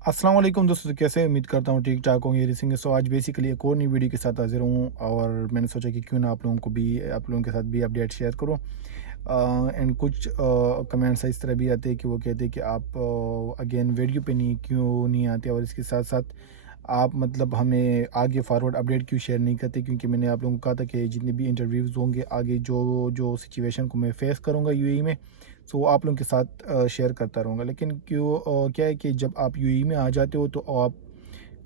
अस्सलाम वालेकुम दोस्तों, कैसे उम्मीद करता हूँ ठीक ठाक होंगे रिसिंग। सो आज बेसिकली एक और नई वीडियो के साथ हाजिर हूँ और मैंने सोचा कि क्यों ना आप लोगों के साथ भी अपडेट शेयर करूँ। एंड कुछ कमेंट्स इस तरह भी आते हैं कि वो कहते हैं कि आप अगेन वीडियो पे नहीं क्यों नहीं आते, और इसके साथ साथ आप मतलब हमें आगे फॉरवर्ड अपडेट क्यों शेयर नहीं करते, क्योंकि मैंने आप लोगों को कहा था कि जितने भी इंटरव्यूज़ होंगे आगे, जो जो सिचुएशन को मैं फेस करूँगा यूएई में, सो वो आप लोगों के साथ शेयर करता रहूँगा। लेकिन क्या है कि जब आप यूएई में आ जाते हो तो आप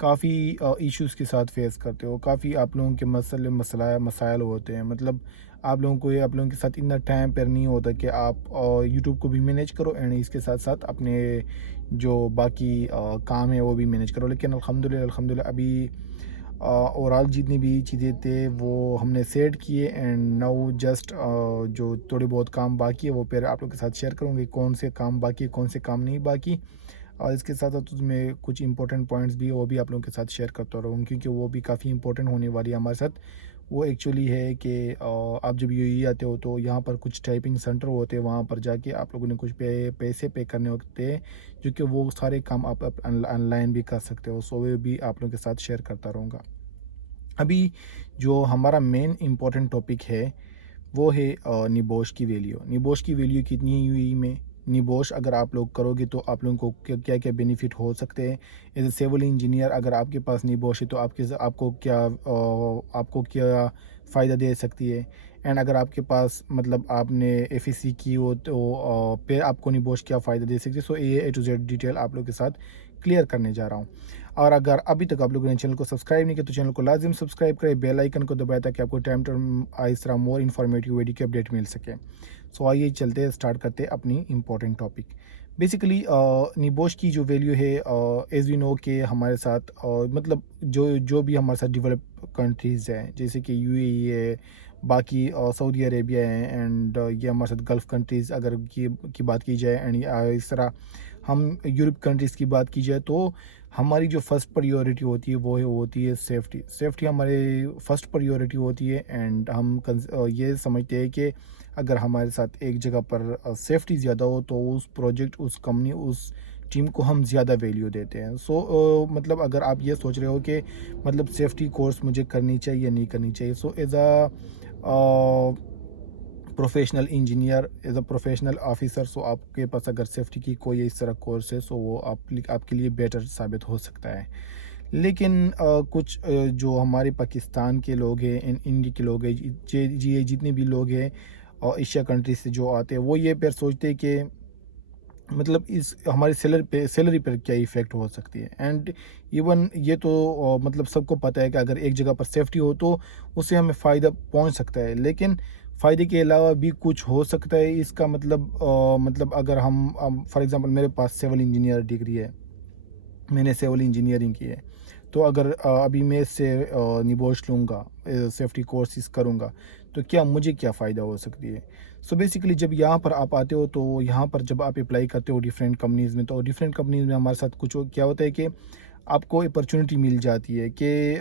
काफ़ी इश्यूज़ के साथ फेस करते हो, काफ़ी आप लोगों के मसाइल होते हैं। मतलब आप लोगों के साथ इतना टाइम पर नहीं होता कि आप यूट्यूब को भी मैनेज करो एंड इसके साथ साथ अपने जो बाकी काम है वो भी मैनेज करो। लेकिन अल्हम्दुलिल्लाह अभी ओवरऑल जितनी भी चीज़ें थे वो हमने सेट किए एंड नाउ जस्ट जो थोड़े बहुत काम बाकी है वो फिर आप लोग के साथ शेयर करूँगी, कौन से काम बाकी है, कौन से काम नहीं बाकी। और इसके साथ साथ उसमें कुछ इंपॉर्टेंट पॉइंट्स भी है, वो भी आप लोगों के साथ शेयर करता रहूँगा, क्योंकि वो भी काफ़ी इंपॉर्टेंट होने वाली है हमारे साथ। वो एक्चुअली है कि आप जब यूएई आते हो तो यहाँ पर कुछ टाइपिंग सेंटर होते हैं, वहाँ पर जाके आप लोगों ने कुछ पैसे पे करने होते हैं, जो कि वो सारे काम आप ऑनलाइन भी कर सकते हो। सो वे भी आप लोगों के साथ शेयर करता रहूँगा। अभी जो हमारा मेन इम्पोर्टेंट टॉपिक है वो है निबोश की वैल्यू। निबोश की वैल्यू कितनी है यूएई में? निबोश अगर आप लोग करोगे तो आप लोगों को क्या क्या बेनिफिट हो सकते हैं? एज ए सिविल इंजीनियर अगर आपके पास निबोश है तो आपको क्या फ़ायदा दे सकती है? एंड अगर आपके पास मतलब आपने एफएससी की हो तो फिर आपको निबोश क्या फ़ायदा दे सकती है? सो ये ए टू जेड डिटेल आप लोग के साथ क्लियर करने जा रहा हूँ। और अगर अभी तक आप लोगों ने चैनल को सब्सक्राइब नहीं किया तो चैनल को लाजिम सब्सक्राइब करें, बेल आइकन को दबाएं ताकि आपको टाइम टू टाइम इस तरह मोर इन्फॉर्मेटिव वीडियो की अपडेट मिल सके। सो आइए चलते हैं, स्टार्ट करते हैं अपनी इंपॉर्टेंट टॉपिक। बेसिकली निबोश की जो वैल्यू है, एज वी नो के हमारे साथ मतलब जो जो भी हमारे साथ डेवलप कंट्रीज़ हैं जैसे कि यूएई है, बाकी सऊदी अरेबिया है एंड ये हमारे साथ गल्फ़ कंट्रीज़ अगर की बात की जाए एंड इस तरह हम यूरोप कंट्रीज़ की बात की जाए तो हमारी जो फर्स्ट प्रायोरिटी होती है वो होती है सेफ्टी। सेफ्टी हमारे फर्स्ट प्रायोरिटी होती है एंड ये समझते हैं कि अगर हमारे साथ एक जगह पर सेफ्टी ज़्यादा हो तो उस प्रोजेक्ट, उस कंपनी, उस टीम को हम ज़्यादा वैल्यू देते हैं। सो मतलब अगर आप ये सोच रहे हो कि मतलब सेफ्टी कोर्स मुझे करनी चाहिए या नहीं करनी चाहिए, so as a professional engineer, as a professional officer, so आपके पास अगर सेफ्टी की कोई इस तरह कोर्स है सो वो आपके लिए बेटर साबित हो सकता है। लेकिन कुछ जो हमारे पाकिस्तान के लोग हैं, इंडिया के लोग हैं, ये जितने भी लोग हैं और एशिया कंट्री से जो आते हैं वो ये फिर सोचते हैं कि मतलब इस हमारी सैलरी पर क्या इफ़ेक्ट हो सकती है। एंड इवन ये तो मतलब सबको पता है कि अगर एक जगह पर सेफ्टी हो तो उससे हमें फ़ायदा पहुंच सकता है, लेकिन फ़ायदे के अलावा भी कुछ हो सकता है। इसका मतलब अगर हम फॉर एग्जांपल मेरे पास सिविल इंजीनियर डिग्री है, मैंने सिविल इंजीनियरिंग की है, तो अगर अभी मैं इससे निबोश लूँगा, सेफ्टी कोर्सेज़ करूँगा, तो क्या मुझे क्या फ़ायदा हो सकती है? सो बेसिकली जब यहाँ पर आप आते हो तो यहाँ पर जब आप अप्लाई करते हो डिफरेंट कंपनीज़ में, तो डिफरेंट कंपनीज़ में हमारे साथ कुछ क्या होता है कि आपको अपॉर्चुनिटी मिल जाती है कि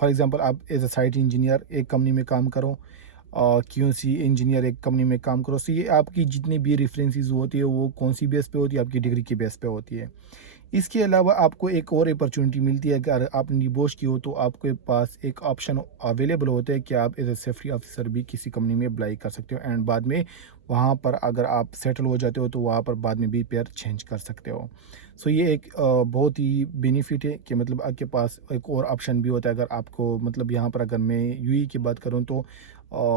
फॉर एग्ज़ाम्पल आप एज़ अ साइट इंजीनियर एक कंपनी में काम करो, क्यूसी इंजीनियर एक कंपनी में काम करो। सो ये आपकी जितनी भी रेफ़रेंसेस होती है वो कौन-सी बेस पे होती है? आपकी डिग्री की बेस पे होती है। इसके अलावा आपको एक और अपॉर्चुनिटी मिलती है, अगर आप निबोश की हो तो आपके पास एक ऑप्शन अवेलेबल होता है कि आप एज ए सेफ्टी ऑफिसर भी किसी कंपनी में अप्लाई कर सकते हो एंड बाद में वहाँ पर अगर आप सेटल हो जाते हो तो वहाँ पर बाद में भी पेयर चेंज कर सकते हो। सो ये एक बहुत ही बेनिफिट है कि मतलब आपके पास एक और ऑप्शन भी होता है। अगर आपको मतलब यहाँ पर अगर मैं यूई की बात करूँ तो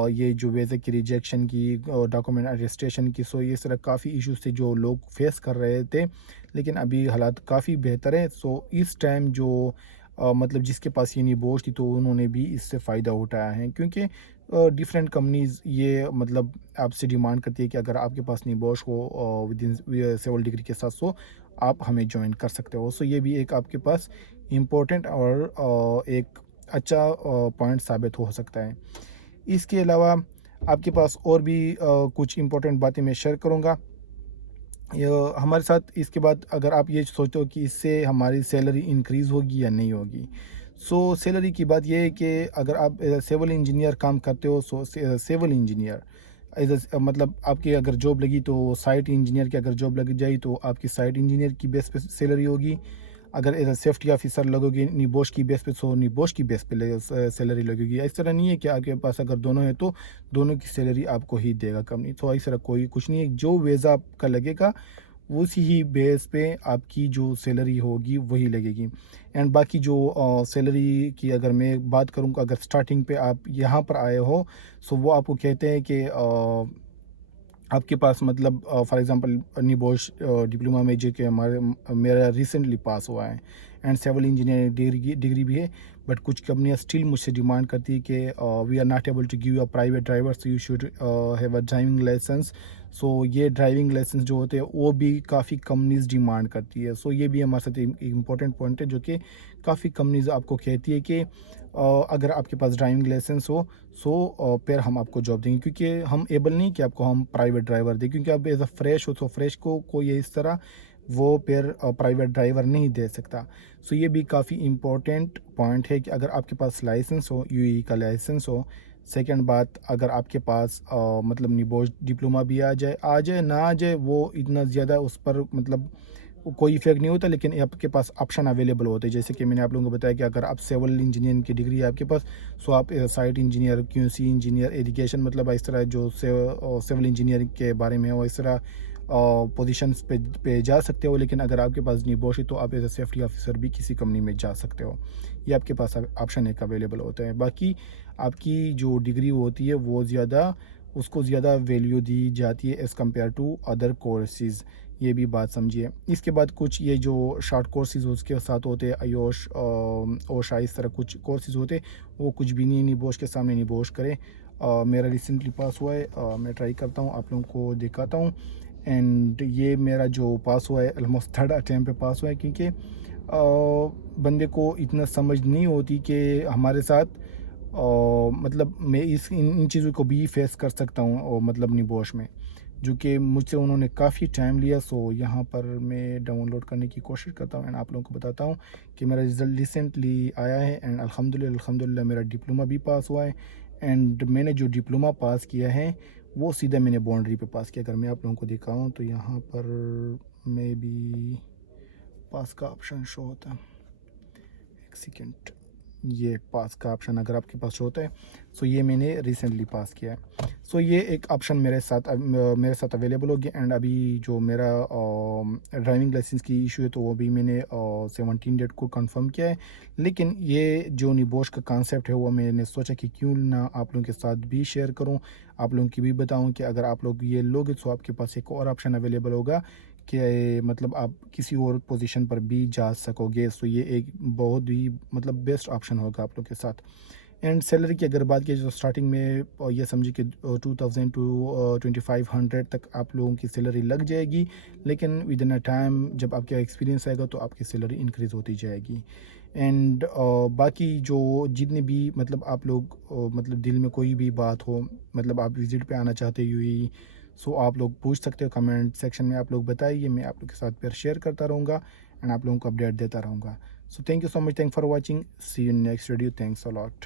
ये जो वीज़ा की रिजेक्शन की, डॉक्यूमेंट अटेस्टेशन की, सो ये सारा काफ़ी इश्यूज थे जो लोग फेस कर रहे थे, लेकिन अभी हालात काफ़ी बेहतर है। सो इस टाइम जो मतलब जिसके पास ये निबोश थी तो उन्होंने भी इससे फ़ायदा उठाया है, क्योंकि डिफरेंट कंपनीज़ ये मतलब आपसे डिमांड करती है कि अगर आपके पास निबोश हो विद इन सिविल डिग्री के साथ, सो आप हमें ज्वाइन कर सकते हो। सो ये भी एक आपके पास इम्पोर्टेंट और एक अच्छा पॉइंट साबित हो सकता है। इसके अलावा आपके पास और भी कुछ इम्पोर्टेंट बातें मैं शेयर करूँगा। हमारे साथ इसके बाद अगर आप ये सोचते हो कि इससे हमारी सैलरी इंक्रीज़ होगी या नहीं होगी। सो सैलरी की बात ये है कि अगर आप एज़ अ सिविल इंजीनियर काम करते हो, सो सिविल इंजीनियर मतलब आपकी अगर जॉब लगी तो साइट इंजीनियर की अगर जॉब लग जाए तो आपकी साइट इंजीनियर की बेस पे सैलरी होगी। अगर एज अ सेफ्टी ऑफिसर लगोगे निबोश की बेस पे, सो निबोश की बेस पे सैलरी लगेगी। इस तरह नहीं है कि आपके पास अगर दोनों है तो दोनों की सैलरी आपको ही देगा कंपनी। तो इस तरह कोई कुछ नहीं है, जो वेज़ा आपका लगेगा उसी ही बेस पे आपकी जो सैलरी होगी वही लगेगी। एंड बाकी जो सैलरी की अगर मैं बात करूँ, अगर स्टार्टिंग पे आप यहाँ पर आए हो, सो वो आपको कहते हैं कि आपके पास मतलब फॉर एग्जांपल निबोश डिप्लोमा में जो कि हमारे मेरा रिसेंटली पास हुआ है, एंड सिविल इंजीनियरिंग डिग्री भी है। बट कुछ कंपनियां स्टिल मुझसे डिमांड करती है कि we are not able to give a private driver, so you should have a driving licence. So ये ड्राइविंग लाइसेंस जो होते हैं वो भी काफ़ी कंपनीज डिमांड करती है। सो ये भी हमारे साथ एक इम्पॉर्टेंट पॉइंट है, जो कि काफ़ी कंपनीज आपको कहती है कि अगर आपके पास ड्राइविंग लाइसेंस हो, सो फिर हम आपको जॉब देंगे, क्योंकि हम एबल नहीं कि आपको हम प्राइवेट ड्राइवर दें, क्योंकि आप एज अ फ्रेश हो, तो फ्रेश को कोई इस तरह वो फिर प्राइवेट ड्राइवर नहीं दे सकता। सो ये भी काफ़ी इम्पोर्टेंट पॉइंट है कि अगर आपके पास लाइसेंस हो, यूएई का लाइसेंस हो। सेकंड बात, अगर आपके पास मतलब निबोश डिप्लोमा भी आ जाए ना आ जाए, वो इतना ज़्यादा उस पर मतलब कोई इफेक्ट नहीं होता, लेकिन आपके पास ऑप्शन अवेलेबल होते हैं। जैसे कि मैंने आप लोगों को बताया कि अगर आप सिविल इंजीनियरिंग की डिग्री है आपके पास, सो आप site engineer, QC engineer, education मतलब इस तरह जो सिविल इंजीनियरिंग के बारे में हो, इस तरह पोजीशंस पे जा सकते हो। लेकिन अगर आपके पास निबोश है तो आप एज ए सेफ्टी ऑफिसर भी किसी कंपनी में जा सकते हो। ये आपके पास ऑप्शन एक अवेलेबल होता है। बाकी आपकी जो डिग्री होती है वो उसको ज़्यादा वैल्यू दी जाती है as compare to other courses. ये भी बात समझिए। इसके बाद कुछ ये जो शॉर्ट कोर्सेज़ उसके साथ होते हैं, आयोश ओशा, इस तरह कुछ कोर्सेज़ होते हैं, वो कुछ भी नहीं निबोश के सामने निबोश करें। मेरा रिसेंटली पास हुआ है, मैं ट्राई करता हूँ आप लोगों को दिखाता हूँ। एंड ये मेरा जो पास हुआ है ऑलमोस्ट थर्ड अटैम्प्ट पे पास हुआ है, क्योंकि बंदे को इतना समझ नहीं होती कि हमारे साथ मतलब मैं इन चीज़ों को भी फेस कर सकता हूँ, मतलब निबोश में, जो कि मुझसे उन्होंने काफ़ी टाइम लिया। सो यहाँ पर मैं डाउनलोड करने की कोशिश करता हूँ एंड आप लोगों को बताता हूँ कि मेरा रिज़ल्ट रिसेंटली आया है। एंड अल्हम्दुलिल्लाह मेरा डिप्लोमा भी पास हुआ है। एंड मैंने जो डिप्लोमा पास किया है वो सीधा मैंने बाउंड्री पे पास किया। अगर मैं आप लोगों को दिखाऊँ तो यहाँ पर मे बी पास का ऑप्शन शो होता है, एक सेकेंड। ये पास का ऑप्शन अगर आपके पास होता है, सो ये मैंने रिसेंटली पास किया है। सो ये एक ऑप्शन मेरे साथ अवेलेबल होगी। एंड अभी जो मेरा ड्राइविंग लाइसेंस की इशू है, तो वो भी मैंने 17 डेट को कंफर्म किया है। लेकिन ये जो निबोश का कॉन्सेप्ट है वो मैंने सोचा कि क्यों ना आप लोगों के साथ भी शेयर करूं, आप लोगों की भी बताऊं कि अगर आप लोग ये लोगे तो आपके पास एक और ऑप्शन अवेलेबल होगा कि मतलब आप किसी और पोजीशन पर भी जा सकोगे। सो ये एक बहुत ही मतलब बेस्ट ऑप्शन होगा आप लोग के साथ। एंड सैलरी की अगर बात की तो स्टार्टिंग में ये समझिए कि 2000 टू 2500 तक आप लोगों की सैलरी लग जाएगी। लेकिन विद इन अ टाइम जब आपका एक्सपीरियंस आएगा तो आपकी सैलरी इंक्रीज़ होती जाएगी। एंड बाकी जो जितने भी मतलब आप लोग मतलब दिल में कोई भी बात हो, मतलब आप विज़िट पे आना चाहते हो यूएई, सो आप लोग पूछ सकते हो कमेंट सेक्शन में, आप लोग बताइए, मैं आप लोग के साथ फिर शेयर करता रहूँगा एंड आप लोगों को अपडेट देता रहूँगा। So thank you so much, thank for watching, see you next video, thanks a lot.